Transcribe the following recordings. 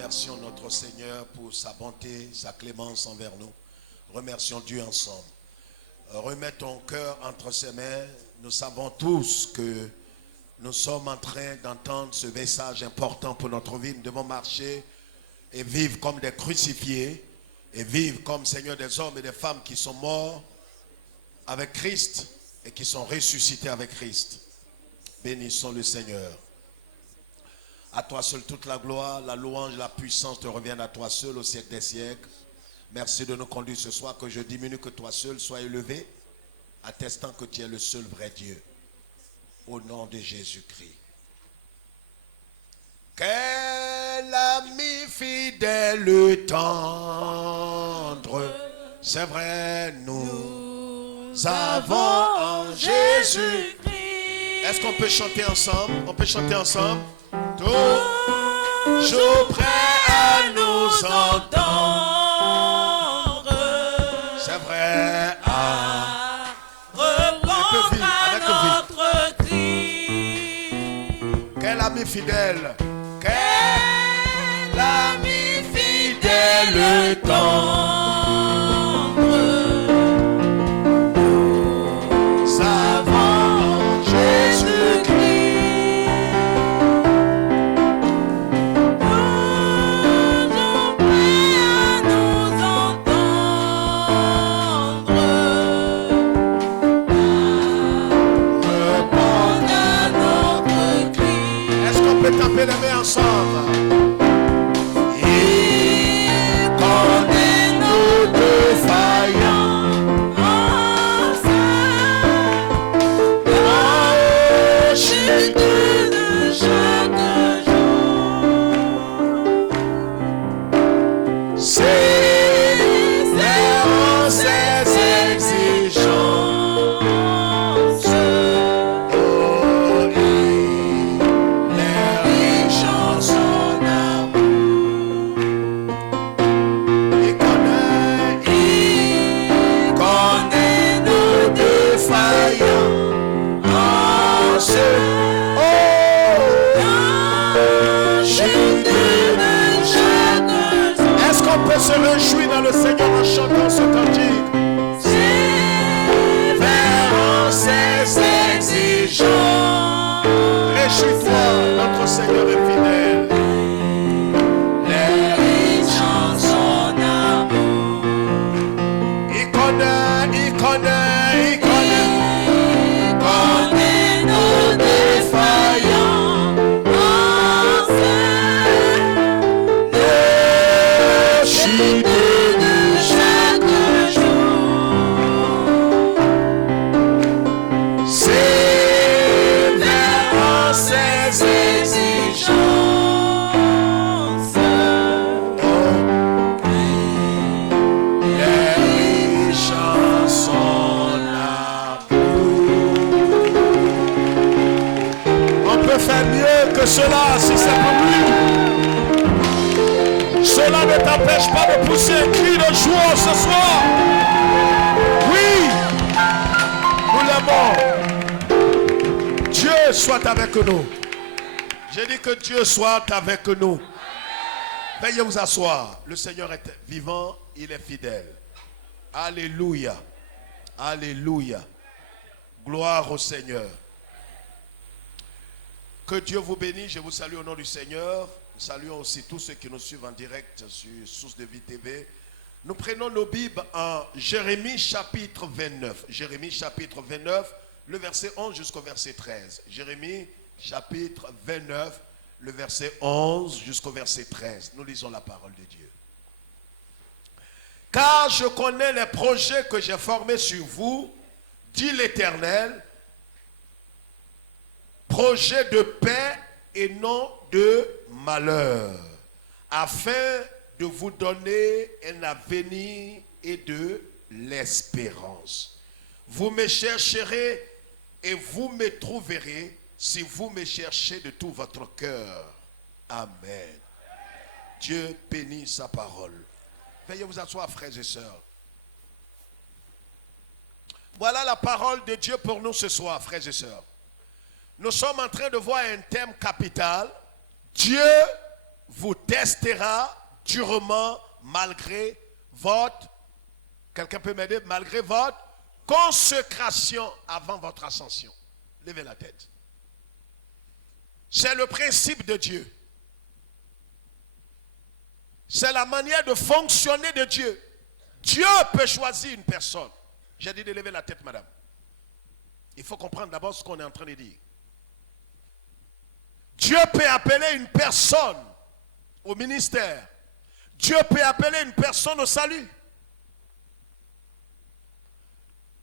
Remercions notre Seigneur pour sa bonté, sa clémence envers nous. Remercions Dieu ensemble. Remets ton cœur entre ses mains. Nous savons tous que nous sommes en train d'entendre ce message important pour notre vie. Nous devons marcher et vivre comme des crucifiés et vivre comme Seigneur des hommes et des femmes qui sont morts avec Christ et qui sont ressuscités avec Christ. Bénissons le Seigneur. À toi seul toute la gloire, la louange, la puissance te reviennent à toi seul au siècle des siècles. Merci de nous conduire ce soir, que je diminue, que toi seul sois élevé, attestant que tu es le seul vrai Dieu. Au nom de Jésus-Christ. Quel ami fidèle tendre, c'est vrai, nous avons en Jésus-Christ. Est-ce qu'on peut chanter ensemble? On peut chanter ensemble? Toujours prêt à nous entendre, c'est vrai, à reprendre notre cri. Quel ami fidèle, quel ami fidèle tendre. Taper les mains ensemble. Il connaît nos défaillances, la chute de chaque jour. C'est ses exigences. Se réjouit dans le Seigneur en chantant ce cantique. Sévère ses exigences. Réjouis-toi, notre Seigneur est fidèle. Les riches en son amour. Il connaît nos défaillances. Faire mieux que cela si c'est pour lui. Cela ne t'empêche pas de pousser un cri de joie ce soir. Oui, nous l'aimons. Dieu soit avec nous. J'ai dit que Dieu soit avec nous. Veuillez vous asseoir. Le Seigneur est vivant, il est fidèle. Alléluia. Alléluia. Gloire au Seigneur. Que Dieu vous bénisse, je vous salue au nom du Seigneur. Nous saluons aussi tous ceux qui nous suivent en direct sur Source de Vie TV. Nous prenons nos Bibles en Jérémie chapitre 29. Jérémie chapitre 29, le verset 11 jusqu'au verset 13. Jérémie chapitre 29, le verset 11 jusqu'au verset 13. Nous lisons la parole de Dieu. Car je connais les projets que j'ai formés sur vous, dit l'Éternel, projet de paix et non de malheur, afin de vous donner un avenir et de l'espérance. Vous me chercherez et vous me trouverez si vous me cherchez de tout votre cœur. Amen. Dieu bénit sa parole. Veuillez vous asseoir, frères et sœurs. Voilà la parole de Dieu pour nous ce soir, frères et sœurs. Nous sommes en train de voir un thème capital. Dieu vous testera durement malgré votre, quelqu'un peut m'aider, malgré votre consécration avant votre ascension. Levez la tête. C'est le principe de Dieu. C'est la manière de fonctionner de Dieu. Dieu peut choisir une personne. J'ai dit de lever la tête, madame. Il faut comprendre d'abord ce qu'on est en train de dire. Dieu peut appeler une personne au ministère. Dieu peut appeler une personne au salut.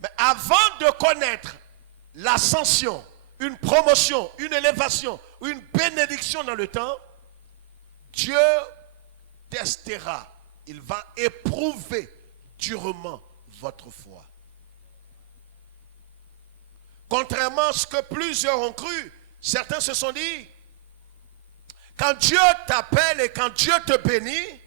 Mais avant de connaître l'ascension, une promotion, une élévation ou une bénédiction dans le temps, Dieu testera. Il va éprouver durement votre foi. Contrairement à ce que plusieurs ont cru, certains se sont dit, quand Dieu t'appelle et quand Dieu te bénit,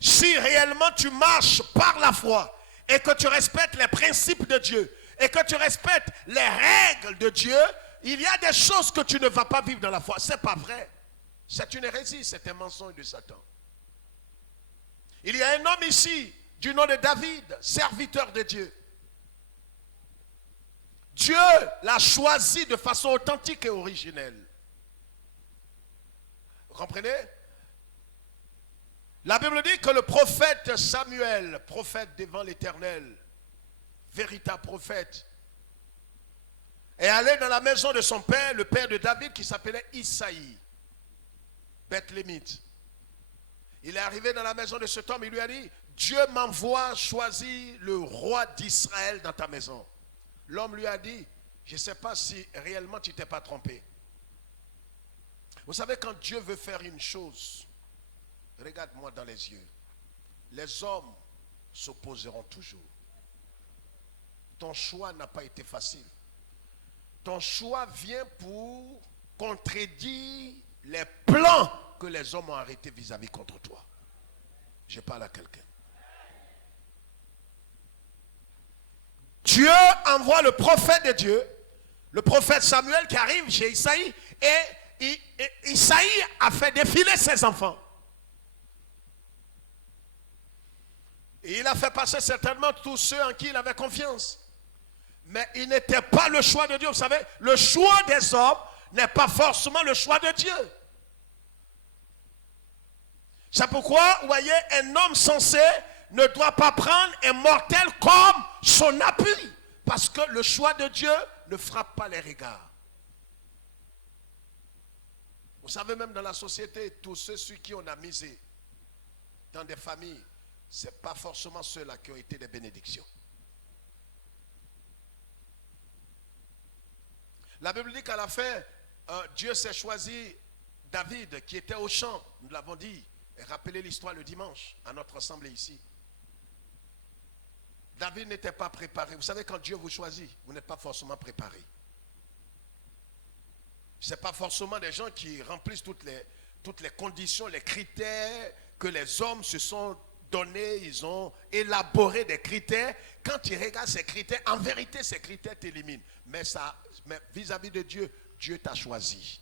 si réellement tu marches par la foi et que tu respectes les principes de Dieu et que tu respectes les règles de Dieu, il y a des choses que tu ne vas pas vivre dans la foi. Ce n'est pas vrai. C'est une hérésie, c'est un mensonge de Satan. Il y a un homme ici du nom de David, serviteur de Dieu. Dieu l'a choisi de façon authentique et originelle. Vous comprenez? La Bible dit que le prophète Samuel, prophète devant l'Éternel, véritable prophète, est allé dans la maison de son père, le père de David, qui s'appelait Isaïe, Bethlémite. Il est arrivé dans la maison de cet homme, il lui a dit, Dieu m'envoie choisir le roi d'Israël dans ta maison. L'homme lui a dit, je ne sais pas si réellement tu ne t'es pas trompé. Vous savez, quand Dieu veut faire une chose, regarde-moi dans les yeux, les hommes s'opposeront toujours. Ton choix n'a pas été facile. Ton choix vient pour contredire les plans que les hommes ont arrêtés vis-à-vis contre toi. Je parle à quelqu'un. Dieu envoie le prophète de Dieu, le prophète Samuel qui arrive chez Isaïe, et Isaïe a fait défiler ses enfants. Et il a fait passer certainement tous ceux en qui il avait confiance. Mais il n'était pas le choix de Dieu. Vous savez, le choix des hommes n'est pas forcément le choix de Dieu. C'est pourquoi, vous voyez, un homme sensé ne doit pas prendre un mortel comme son appui. Parce que le choix de Dieu ne frappe pas les regards. Vous savez, même dans la société, tous ceux sur qui on a misé, dans des familles, ce n'est pas forcément ceux-là qui ont été des bénédictions. La Bible dit qu'à la fin, Dieu s'est choisi David qui était au champ, nous l'avons dit, et rappelez l'histoire le dimanche à notre assemblée ici. David n'était pas préparé. Vous savez, quand Dieu vous choisit, vous n'êtes pas forcément préparé. Ce n'est pas forcément des gens qui remplissent toutes les conditions, les critères que les hommes se sont donnés. Ils ont élaboré des critères. Quand tu regardes ces critères, en vérité, ces critères t'éliminent. Mais vis-à-vis de Dieu, Dieu t'a choisi.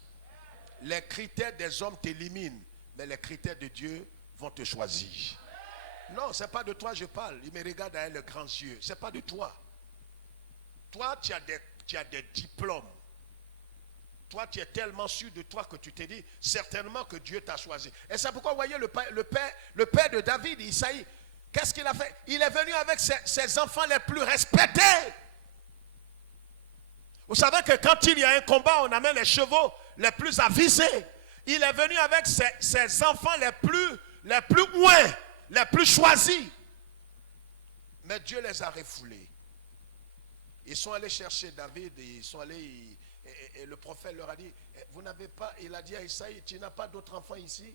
Les critères des hommes t'éliminent, mais les critères de Dieu vont te choisir. Non, ce n'est pas de toi je parle. Il me regarde avec les grands yeux. Ce n'est pas de toi. Toi, tu as des diplômes. Toi, tu es tellement sûr de toi que tu t'es dit, certainement que Dieu t'a choisi. Et c'est pourquoi, vous voyez, le père de David, Isaïe, qu'est-ce qu'il a fait? Il est venu avec ses enfants les plus respectés. Vous savez que quand il y a un combat, on amène les chevaux les plus avisés. Il est venu avec ses enfants les plus ouins, les plus choisis. Mais Dieu les a refoulés. Ils sont allés chercher David, ils sont allés... Et le prophète leur a dit, vous n'avez pas, il a dit à Isaïe, tu n'as pas d'autre enfant ici?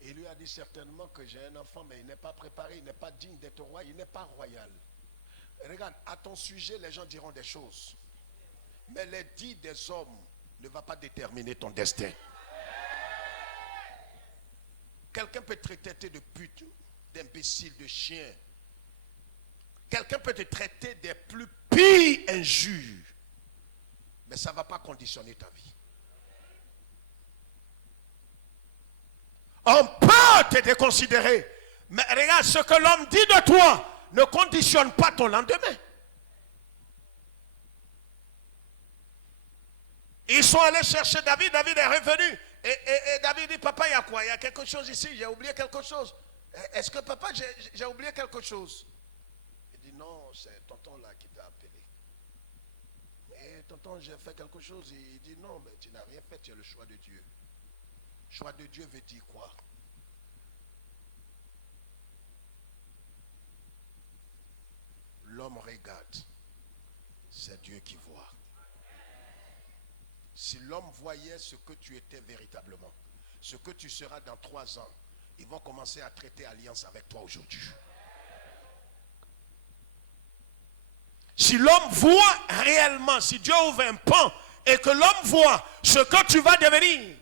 Et il lui a dit certainement que j'ai un enfant, mais il n'est pas préparé, il n'est pas digne d'être roi, il n'est pas royal. Regarde, à ton sujet, les gens diront des choses. Mais les dits des hommes ne va pas déterminer ton destin. Quelqu'un peut te traiter de pute, d'imbécile, de chien. Quelqu'un peut te traiter des plus pires injures. Mais ça ne va pas conditionner ta vie. On peut te déconsidérer. Mais regarde, ce que l'homme dit de toi ne conditionne pas ton lendemain. Ils sont allés chercher David. David est revenu. Et David dit, papa, il y a quoi? Il y a quelque chose ici. J'ai oublié quelque chose. Est-ce que papa, j'ai oublié quelque chose? Il dit, non, c'est tonton là qui t'a appelé. Mais tonton, j'ai fait quelque chose. Il dit, non, mais tu n'as rien fait. Tu es le choix de Dieu. Choix de Dieu veut dire quoi? L'homme regarde. C'est Dieu qui voit. Si l'homme voyait ce que tu étais véritablement, ce que tu seras dans 3 ans, ils vont commencer à traiter alliance avec toi aujourd'hui. Si l'homme voit réellement, si Dieu ouvre un pan et que l'homme voit ce que tu vas devenir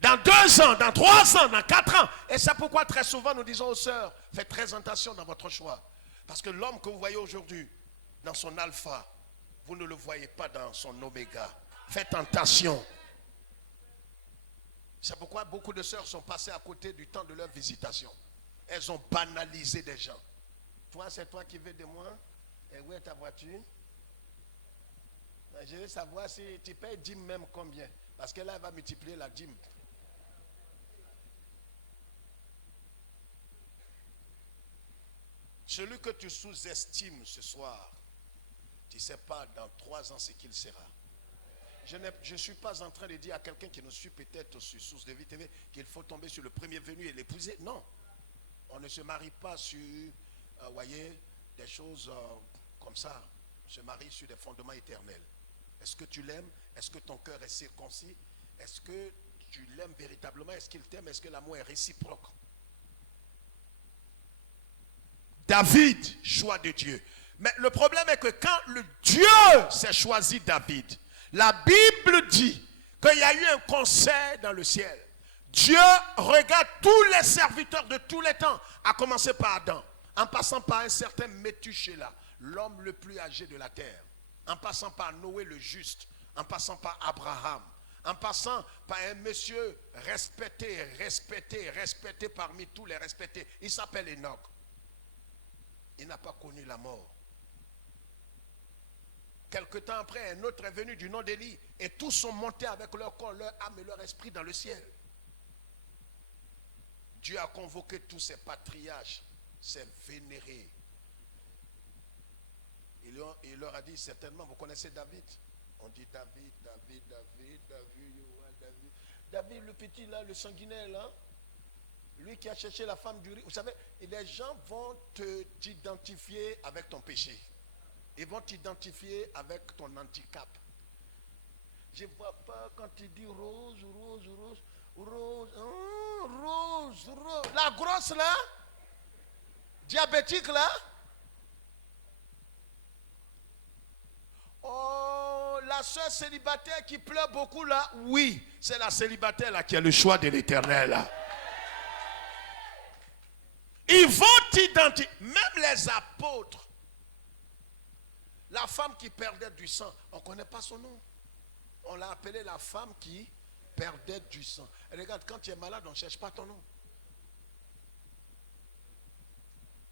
dans 2 ans, dans 3 ans, dans 4 ans, et c'est pourquoi très souvent nous disons aux sœurs, faites très attention dans votre choix. Parce que l'homme que vous voyez aujourd'hui, dans son alpha, vous ne le voyez pas dans son oméga. Faites attention. C'est pourquoi beaucoup de sœurs sont passées à côté du temps de leur visitation. Elles ont banalisé des gens. Toi, c'est toi qui veux de moi. Et où est ta voiture? Je veux savoir si tu payes dîme même combien. Parce que là, elle va multiplier la dîme. Celui que tu sous-estimes ce soir, tu ne sais pas dans 3 ans ce qu'il sera. Je ne suis pas en train de dire à quelqu'un qui nous suit peut-être sur Source de Vie TV qu'il faut tomber sur le premier venu et l'épouser. Non. On ne se marie pas sur, voyez, des choses comme ça. On se marie sur des fondements éternels. Est-ce que tu l'aimes? Est-ce que ton cœur est circoncis? Est-ce que tu l'aimes véritablement? Est-ce qu'il t'aime? Est-ce que l'amour est réciproque? David, choix de Dieu. Mais le problème est que quand le Dieu s'est choisi David, la Bible dit qu'il y a eu un concert dans le ciel. Dieu regarde tous les serviteurs de tous les temps, à commencer par Adam, en passant par un certain Métuséla, l'homme le plus âgé de la terre, en passant par Noé le juste, en passant par Abraham, en passant par un monsieur respecté parmi tous les respectés. Il s'appelle Enoch. Il n'a pas connu la mort. Quelque temps après, un autre est venu du nom d'Élie et tous sont montés avec leur corps, leur âme et leur esprit dans le ciel. Dieu a convoqué tous ces patriarches, ces vénérés. Il leur a dit certainement, vous connaissez David? On dit David. David le petit là, le sanguinaire là, lui qui a cherché la femme du riz. Vous savez, les gens vont t'identifier avec ton péché. Ils vont t'identifier avec ton handicap. Je ne vois pas quand tu dis rose. La grosse là, diabétique là. Oh, la soeur célibataire qui pleure beaucoup là. Oui, c'est la célibataire là qui a le choix de l'Éternel là. Ils vont t'identifier, même les apôtres. La femme qui perdait du sang, on ne connaît pas son nom. On l'a appelée la femme qui perdait du sang. Et regarde, quand tu es malade, on ne cherche pas ton nom.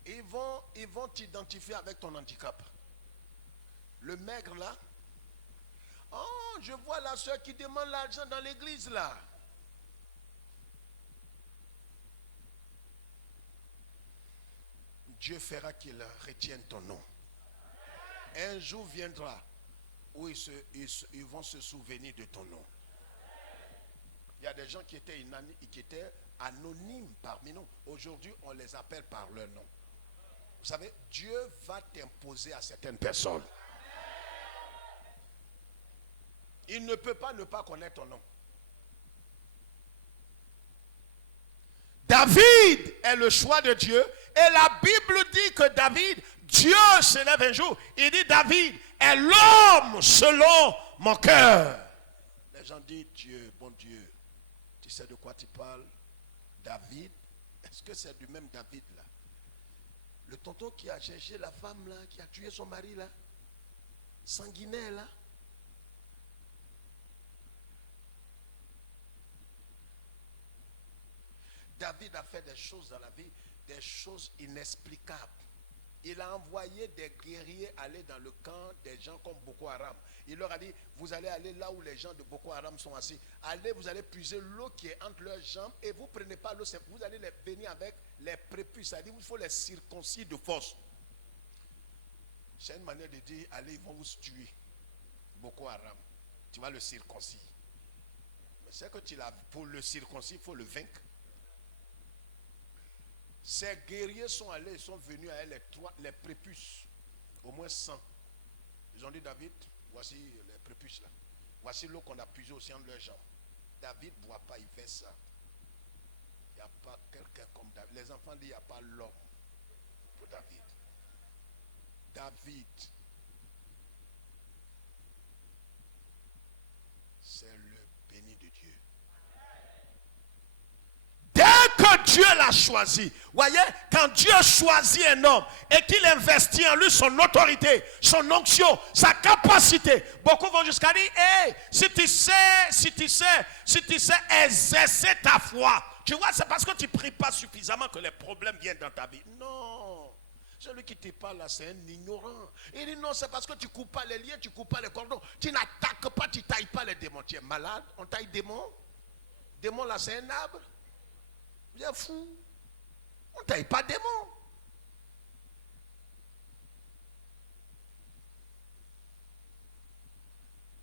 Ils vont t'identifier avec ton handicap. Le maigre là. Oh, je vois la soeur qui demande l'argent dans l'église là. Dieu fera qu'il retienne ton nom. Un jour viendra où ils vont se souvenir de ton nom. Il y a des gens qui étaient anonymes parmi nous. Aujourd'hui, on les appelle par leur nom. Vous savez, Dieu va t'imposer à certaines personnes. Il ne peut pas ne pas connaître ton nom. David est le choix de Dieu. Et la Bible dit que David, Dieu se lève un jour. Il dit David est l'homme selon mon cœur. Les gens disent Dieu, bon Dieu. Tu sais de quoi tu parles? David, est-ce que c'est du même David là? Le tonton qui a cherché la femme là, qui a tué son mari là, sanguinaire là. David a fait des choses dans la vie, des choses inexplicables. Il a envoyé des guerriers aller dans le camp des gens comme Boko Haram. Il leur a dit, vous allez aller là où les gens de Boko Haram sont assis. Allez, vous allez puiser l'eau qui est entre leurs jambes et vous ne prenez pas l'eau, vous allez les venir avec les prépuces. C'est-à-dire qu'il faut les circoncire de force. C'est une manière de dire, allez, ils vont vous tuer. Boko Haram, tu vas le circoncire. Mais c'est que pour le circoncire, il faut le vaincre. Ces guerriers sont allés, ils sont venus à elle les prépuces, au moins 100. Ils ont dit, David, voici les prépuces là. Voici l'eau qu'on a puisée au sein de leurs jambes. David ne boit pas, il fait ça. Il n'y a pas quelqu'un comme David. Les enfants disent, il n'y a pas l'homme pour David. David, c'est le béni de Dieu. Dès que Dieu l'a choisi, voyez, quand Dieu choisit un homme et qu'il investit en lui son autorité, son onction, sa capacité, beaucoup vont jusqu'à dire, hey, si tu sais exercer ta foi, tu vois, c'est parce que tu ne pries pas suffisamment que les problèmes viennent dans ta vie. Non. Celui qui te parle là, c'est un ignorant. Il dit non, c'est parce que tu ne coupes pas les liens, tu ne coupes pas les cordons. Tu n'attaques pas, tu ne tailles pas les démons. Tu es malade, on taille démon. Démon là, c'est un arbre. Vous êtes fou. On ne taille pas démon.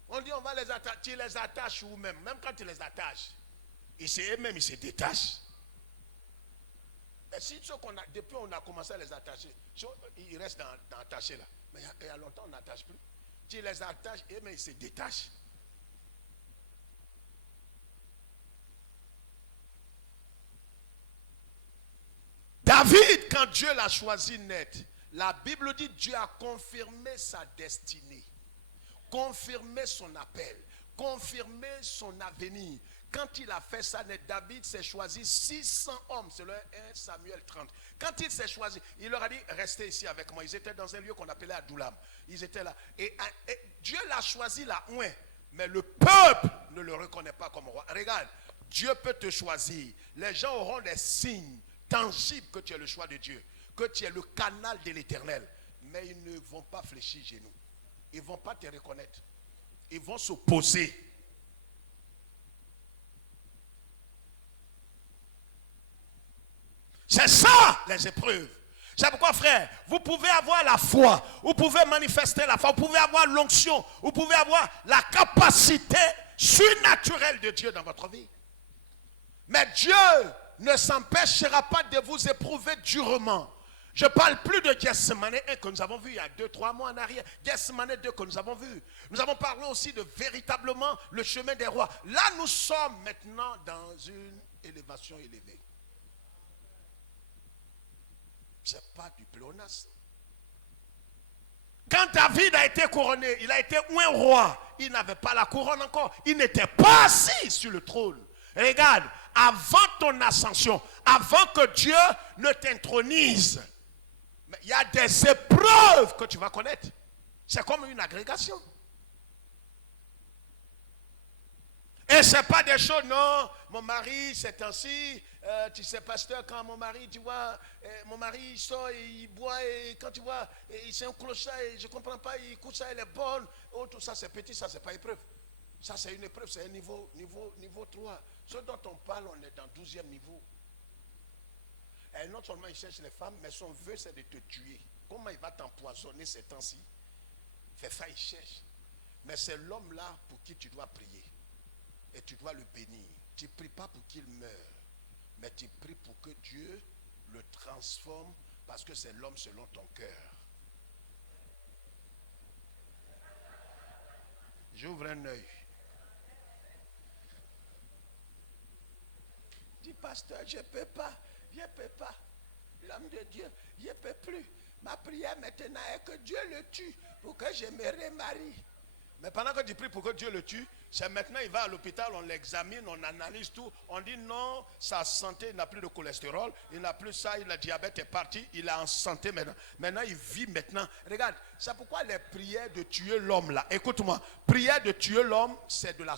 On dit on va les attacher. Tu les attaches ou même quand tu les attaches, ils se détachent. Mais si depuis on a commencé à les attacher, ils restent dans attaché là. Mais il y a longtemps on n'attache plus. Tu les attaches et même ils se détachent. David, quand Dieu l'a choisi net, la Bible dit Dieu a confirmé sa destinée, confirmé son appel, confirmé son avenir. Quand il a fait ça, David s'est choisi 600 hommes, c'est le 1 Samuel 30. Quand il s'est choisi, il leur a dit, restez ici avec moi. Ils étaient dans un lieu qu'on appelait Adoulam. Ils étaient là. Et Dieu l'a choisi là, ouais. Mais le peuple ne le reconnaît pas comme roi. Regarde, Dieu peut te choisir. Les gens auront des signes tangibles que tu es le choix de Dieu, que tu es le canal de l'Éternel. Mais ils ne vont pas fléchir genoux. Ils ne vont pas te reconnaître. Ils vont s'opposer. C'est ça les épreuves. C'est pourquoi, frère, vous pouvez avoir la foi, vous pouvez manifester la foi, vous pouvez avoir l'onction, vous pouvez avoir la capacité surnaturelle de Dieu dans votre vie. Mais Dieu ne s'empêchera pas de vous éprouver durement. Je ne parle plus de Gethsemane 1 que nous avons vu il y a 2-3 mois en arrière. Gethsemane 2 que nous avons vu. Nous avons parlé aussi de véritablement le chemin des rois. Là, nous sommes maintenant dans une élévation élevée. Ce n'est pas du pléonasme. Quand David a été couronné, il a été un roi. Il n'avait pas la couronne encore. Il n'était pas assis sur le trône. Regarde, avant ton ascension, avant que Dieu ne t'intronise, il y a des épreuves que tu vas connaître. C'est comme une agrégation. Et ce n'est pas des choses, non, mon mari, c'est ainsi, tu sais, pasteur, quand mon mari, tu vois, mon mari, il sort, il boit, et quand tu vois, c'est un clochard, et je ne comprends pas, il couche ça, elle est bonne, oh, tout ça, c'est petit, ça, c'est pas épreuve. Ça, c'est une épreuve, c'est un niveau 3. Ce dont on parle, on est dans 12e niveau. Et non seulement il cherche les femmes, mais son vœu, c'est de te tuer. Comment il va t'empoisonner ces temps-ci? C'est ça, il cherche. Mais c'est l'homme-là pour qui tu dois prier. Et tu dois le bénir. Tu ne pries pas pour qu'il meure, mais tu pries pour que Dieu le transforme, parce que c'est l'homme selon ton cœur. J'ouvre un œil. Dis, pasteur, je ne peux pas. L'homme de Dieu, je ne peux plus. Ma prière maintenant est que Dieu le tue pour que je me remarie. Mais pendant que tu pries pour que Dieu le tue, c'est maintenant il va à l'hôpital, on l'examine, on analyse tout. On dit non, sa santé, il n'a plus de cholestérol, il n'a plus ça, le diabète est parti, il est en santé maintenant. Maintenant, il vit maintenant. Regarde, c'est pourquoi les prières de tuer l'homme là, écoute-moi, prière de tuer l'homme, c'est de la